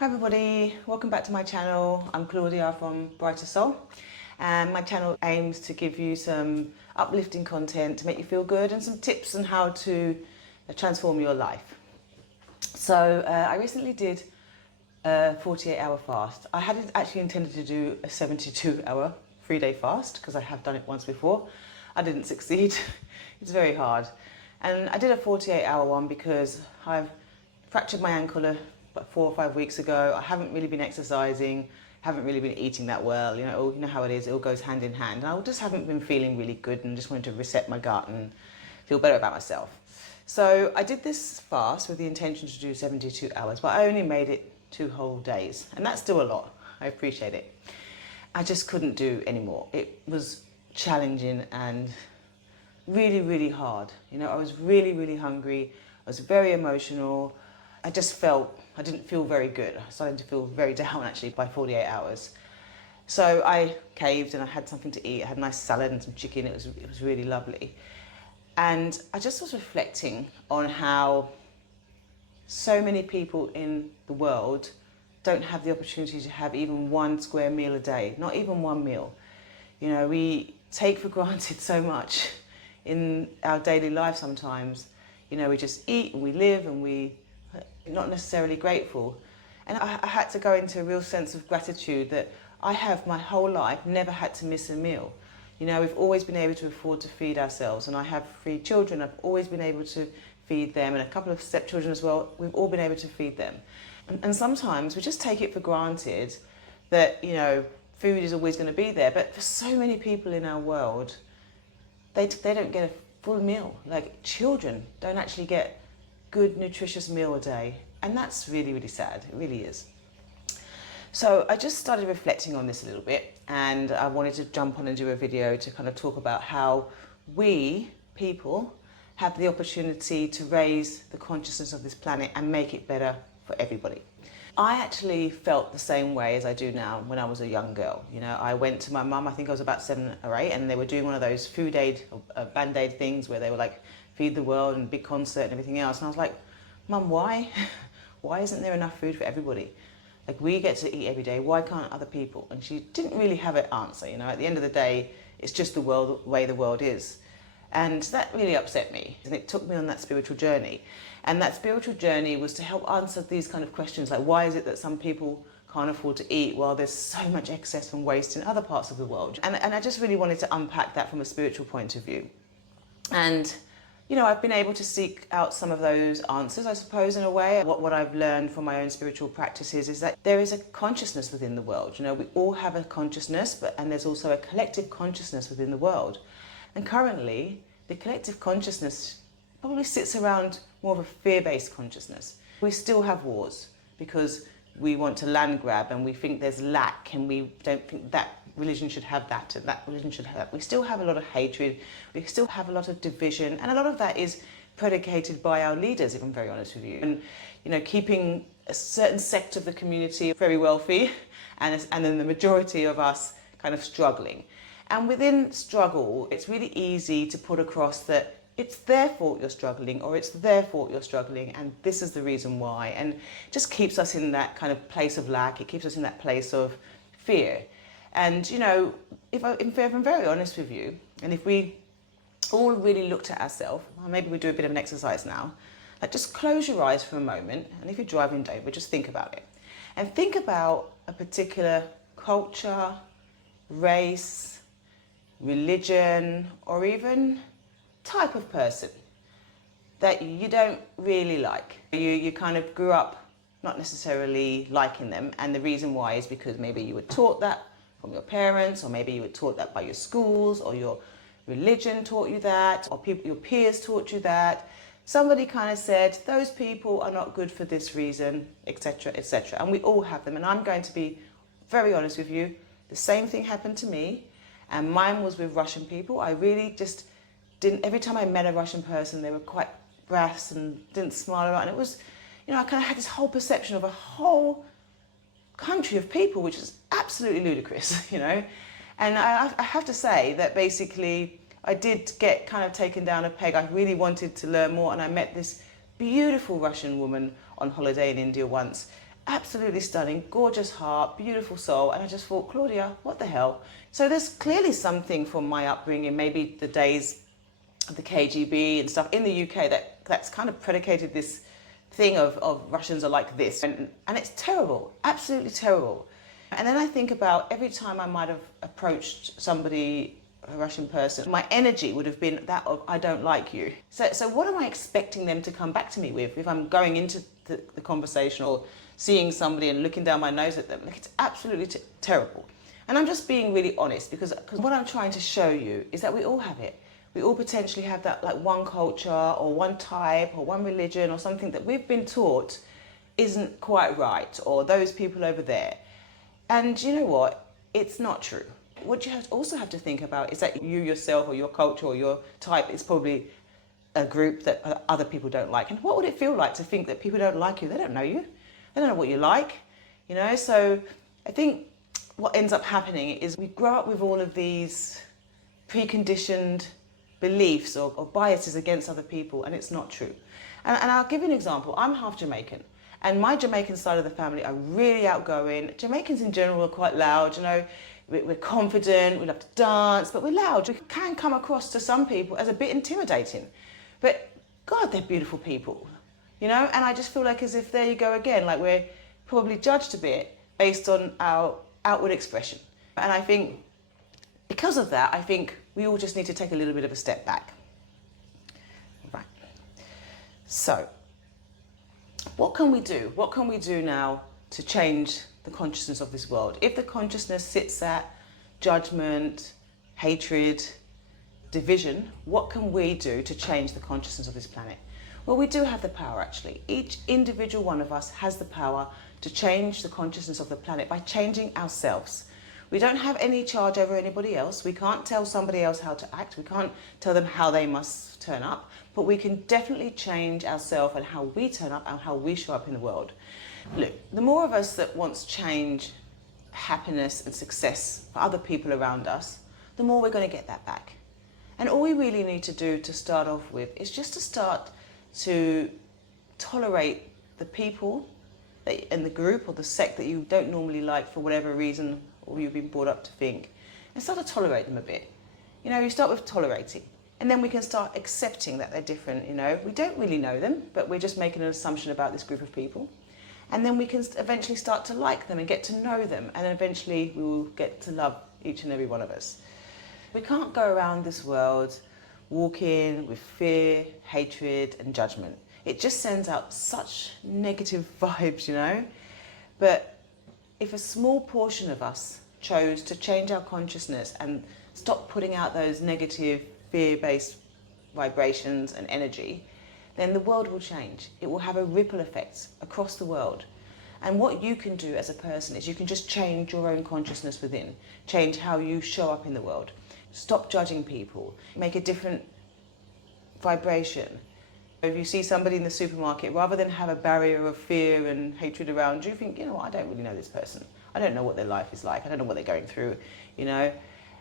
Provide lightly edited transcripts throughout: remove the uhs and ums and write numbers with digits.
Hi everybody, welcome back to my channel. I'm Claudia from Brighter Soul, and my channel aims to give you some uplifting content to make you feel good and some tips on how to transform your life. So I recently did a 48-hour fast. I hadn't actually intended to do a 72-hour 3-day fast because I have done it once before. I didn't succeed. It's very hard. And I did a 48-hour one because I've fractured my ankle about 4 or 5 weeks ago. I haven't really been exercising, haven't really been eating that well. You know how it is, it all goes hand in hand. And I just haven't been feeling really good and just wanted to reset my gut and feel better about myself. So I did this fast with the intention to do 72 hours, but I only made it 2 whole days. And that's still a lot. I appreciate it. I just couldn't do anymore. It was challenging and really, really hard. You know, I was really, really hungry. I was very emotional. I just felt, I didn't feel very good. I started to feel very down actually by 48 hours. So I caved and I had something to eat. I had a nice salad and some chicken. It was really lovely. And I just was reflecting on how so many people in the world don't have the opportunity to have even 1 square meal a day, not even 1 meal. You know, we take for granted so much in our daily life sometimes. You know, we just eat and we live and we're not necessarily grateful. And I had to go into a real sense of gratitude that I have my whole life never had to miss a meal. You know, we've always been able to afford to feed ourselves, and I have 3 children. I've always been able to feed them, and a couple of stepchildren as well. We've all been able to feed them. And sometimes we just take it for granted that, you know, food is always going to be there. But for so many people in our world, they don't get a full meal. Like children don't actually get good nutritious meal a day, and that's really, really sad. It really is. So I just started reflecting on this a little bit, and I wanted to jump on and do a video to kind of talk about how we people have the opportunity to raise the consciousness of this planet and make it better for everybody. I actually felt the same way as I do now when I was a young girl. You know, I went to my mum, I think I was about 7 or 8, and they were doing one of those food aid, band-aid things where they were like, feed the world and big concert and everything else. And I was like, Mum, why? Why isn't there enough food for everybody? Like, we get to eat every day, why can't other people? And she didn't really have an answer. You know, at the end of the day, it's just the way the world is. And that really upset me, and it took me on that spiritual journey. And that spiritual journey was to help answer these kind of questions, like why is it that some people can't afford to eat while there's so much excess and waste in other parts of the world? And I just really wanted to unpack that from a spiritual point of view. And you know, I've been able to seek out some of those answers, I suppose, in a way. What I've learned from my own spiritual practices is that there is a consciousness within the world. You know, we all have a consciousness, and there's also a collective consciousness within the world. And currently, the collective consciousness probably sits around more of a fear-based consciousness. We still have wars because we want to land grab and we think there's lack, and we don't think that religion should have that and that religion should have that. We still have a lot of hatred, we still have a lot of division, and a lot of that is predicated by our leaders, if I'm very honest with you. And you know, keeping a certain sect of the community very wealthy and then the majority of us kind of struggling. And within struggle, it's really easy to put across that it's their fault you're struggling, or it's their fault you're struggling, and this is the reason why. And it just keeps us in that kind of place of lack. It keeps us in that place of fear. And you know, if I'm very honest with you, and if we all really looked at ourselves, well, maybe we do a bit of an exercise now, like just close your eyes for a moment, and if you're driving, David, just think about it. And think about a particular culture, race, religion, or even type of person that you don't really like. You kind of grew up not necessarily liking them, and the reason why is because maybe you were taught that from your parents, or maybe you were taught that by your schools, or your religion taught you that, or your peers taught you that. Somebody kind of said, those people are not good for this reason, etc., etc. And we all have them, and I'm going to be very honest with you, the same thing happened to me, and mine was with Russian people. I really just didn't, every time I met a Russian person, they were quite brass and didn't smile around. And it was, you know, I kind of had this whole perception of a whole country of people, which is absolutely ludicrous, you know. And I have to say that basically I did get kind of taken down a peg. I really wanted to learn more, and I met this beautiful Russian woman on holiday in India once, absolutely stunning, gorgeous heart, beautiful soul. And I just thought, Claudia, what the hell? So there's clearly something from my upbringing, maybe the days of the KGB and stuff in the UK that's kind of predicated this thing of Russians are like this. And it's terrible, absolutely terrible. And then I think about every time I might have approached somebody, a Russian person, my energy would have been that of, I don't like you. So what am I expecting them to come back to me with if I'm going into the conversation or seeing somebody and looking down my nose at them? Like, it's absolutely terrible. And I'm just being really honest because what I'm trying to show you is that we all have it. We all potentially have that, like one culture or one type or one religion or something that we've been taught isn't quite right, or those people over there. And you know what? It's not true. What you also have to think about is that you yourself or your culture or your type is probably a group that other people don't like. And what would it feel like to think that people don't like you? They don't know you. They don't know what you like, you know? So I think what ends up happening is we grow up with all of these preconditioned beliefs or biases against other people, and it's not true. And I'll give you an example. I'm half Jamaican. And my Jamaican side of the family are really outgoing. Jamaicans in general are quite loud, you know. We're confident, we love to dance, but we're loud. We can come across to some people as a bit intimidating. But God, they're beautiful people, you know. And I just feel like as if there you go again, like we're probably judged a bit based on our outward expression. And I think because of that, I think we all just need to take a little bit of a step back. Right. So, what can we do? What can we do now to change the consciousness of this world? If the consciousness sits at judgment, hatred, division, what can we do to change the consciousness of this planet? Well, we do have the power, actually. Each individual one of us has the power to change the consciousness of the planet by changing ourselves. We don't have any charge over anybody else. We can't tell somebody else how to act. We can't tell them how they must turn up. But we can definitely change ourselves and how we turn up and how we show up in the world. Look, the more of us that wants change, happiness and success for other people around us, the more we're going to get that back. And all we really need to do to start off with is just to start to tolerate the people in the group or the sect that you don't normally like for whatever reason or you've been brought up to think, and start to tolerate them a bit. You know, you start with tolerating, and then we can start accepting that they're different, you know. We don't really know them, but we're just making an assumption about this group of people. And then we can eventually start to like them and get to know them, and eventually we will get to love each and every one of us. We can't go around this world walking with fear, hatred and judgment. It just sends out such negative vibes, you know. But if a small portion of us chose to change our consciousness and stop putting out those negative fear-based vibrations and energy, then the world will change. It will have a ripple effect across the world. And what you can do as a person is you can just change your own consciousness within, change how you show up in the world. Stop judging people, make a different vibration. If you see somebody in the supermarket, rather than have a barrier of fear and hatred around you, think, you know what, I don't really know this person. I don't know what their life is like. I don't know what they're going through, you know.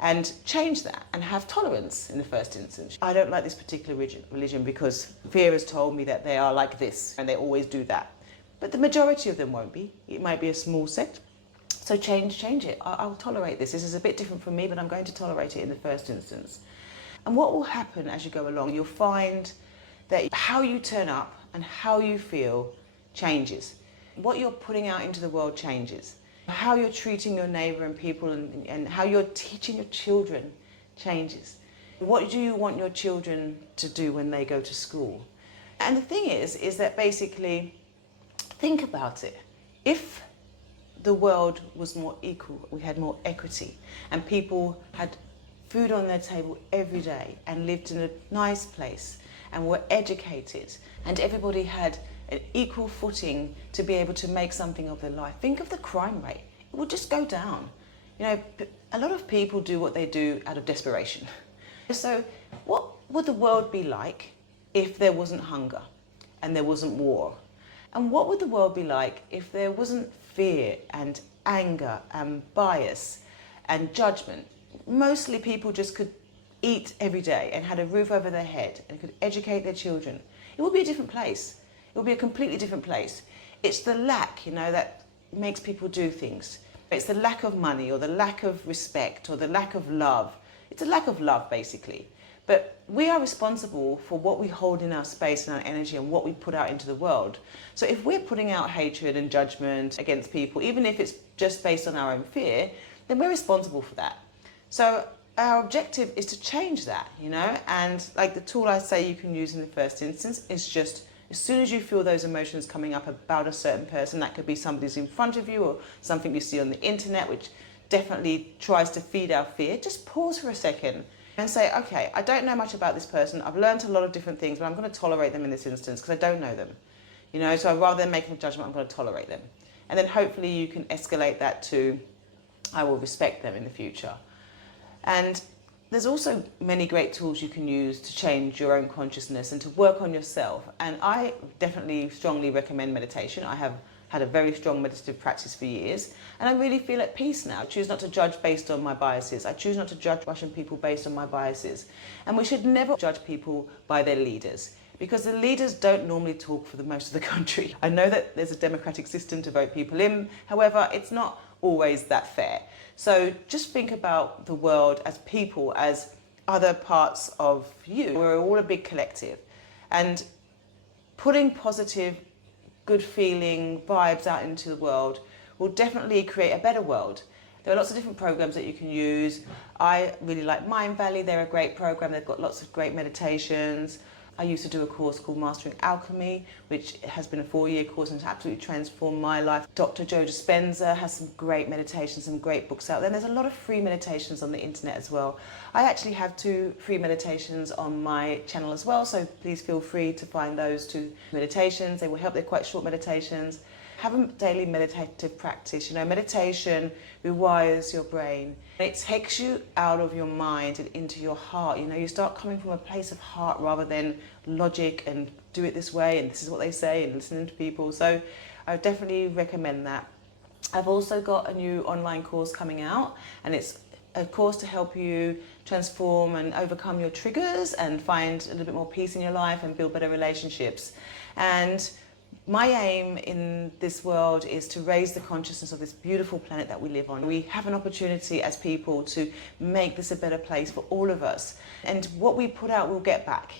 And change that and have tolerance in the first instance. I don't like this particular religion because fear has told me that they are like this and they always do that. But the majority of them won't be. It might be a small sect. So change it. I'll tolerate this. This is a bit different from me, but I'm going to tolerate it in the first instance. And what will happen as you go along, you'll find that how you turn up and how you feel changes. What you're putting out into the world changes. How you're treating your neighbour and people and how you're teaching your children changes. What do you want your children to do when they go to school? And the thing is that basically, think about it. If the world was more equal, we had more equity, and people had food on their table every day and lived in a nice place and were educated and everybody had an equal footing to be able to make something of their life, think of the crime rate. It would just go down. You know, a lot of people do what they do out of desperation. So what would the world be like if there wasn't hunger and there wasn't war? And what would the world be like if there wasn't fear and anger and bias and judgment? Mostly people just could eat every day and had a roof over their head and could educate their children. It would be a different place. It would be a completely different place. It's the lack, that makes people do things. It's the lack of money or the lack of respect or the lack of love. It's a lack of love, basically. But we are responsible for what we hold in our space and our energy and what we put out into the world. So if we're putting out hatred and judgment against people, even if it's just based on our own fear, then we're responsible for that. So our objective is to change that, and like the tool I say you can use in the first instance is just, as soon as you feel those emotions coming up about a certain person, that could be somebody's in front of you or something you see on the internet, which definitely tries to feed our fear, just pause for a second and say, okay, I don't know much about this person. I've learned a lot of different things, but I'm going to tolerate them in this instance because I don't know them. So rather than making a judgment, I'm going to tolerate them. And then hopefully you can escalate that to, I will respect them in the future. And there's also many great tools you can use to change your own consciousness and to work on yourself. And I definitely strongly recommend meditation. I have had a very strong meditative practice for years, and I really feel at peace now. I choose not to judge based on my biases. I choose not to judge Russian people based on my biases. And we should never judge people by their leaders, because the leaders don't normally talk for the most of the country. I know that there's a democratic system to vote people in, however, it's not always that fair. So just think about the world as people, as other parts of you. We're all a big collective, and putting positive, good feeling vibes out into the world will definitely create a better world. There are lots of different programs that you can use. I really like Mind Valley. They're a great program. They've got lots of great meditations. I used to do a course called Mastering Alchemy, which has been a 4-year course and has absolutely transformed my life. Dr. Joe Dispenza has some great meditations, some great books out there. And there's a lot of free meditations on the internet as well. I actually have 2 free meditations on my channel as well, so please feel free to find those 2 meditations. They will help. They're quite short meditations. Have a daily meditative practice. Meditation rewires your brain. It takes you out of your mind and into your heart. You start coming from a place of heart rather than logic and do it this way and this is what they say and listening to people. So I definitely recommend that. I've also got a new online course coming out, and it's a course to help you transform and overcome your triggers and find a little bit more peace in your life and build better relationships. And my aim in this world is to raise the consciousness of this beautiful planet that we live on. We have an opportunity as people to make this a better place for all of us. And what we put out, we'll get back,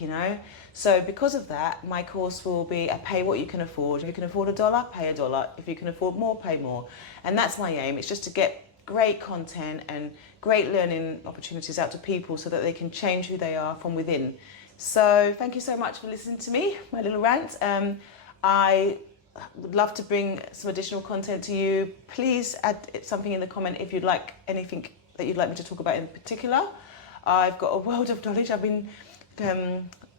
So because of that, my course will be a pay what you can afford. If you can afford $1, pay $1. If you can afford more, pay more. And that's my aim. It's just to get great content and great learning opportunities out to people so that they can change who they are from within. So thank you so much for listening to me, my little rant. I would love to bring some additional content to you. Please add something in the comment if you'd like anything that you'd like me to talk about in particular. I've got a world of knowledge. I've been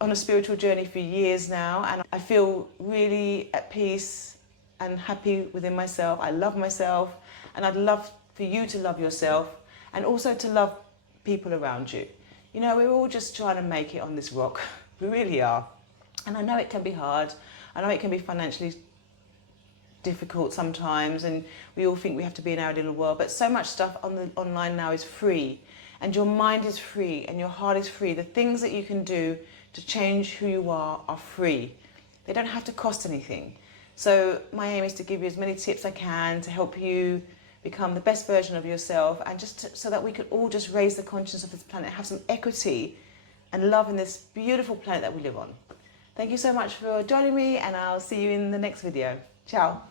on a spiritual journey for years now, and I feel really at peace and happy within myself. I love myself, and I'd love for you to love yourself and also to love people around you. We're all just trying to make it on this rock. We really are. And I know it can be hard. I know it can be financially difficult sometimes, and we all think we have to be in our little world, but so much stuff online now is free, and your mind is free, and your heart is free. The things that you can do to change who you are free. They don't have to cost anything. So my aim is to give you as many tips I can to help you become the best version of yourself, and so that we could all just raise the consciousness of this planet, have some equity and love in this beautiful planet that we live on. Thank you so much for joining me, and I'll see you in the next video. Ciao.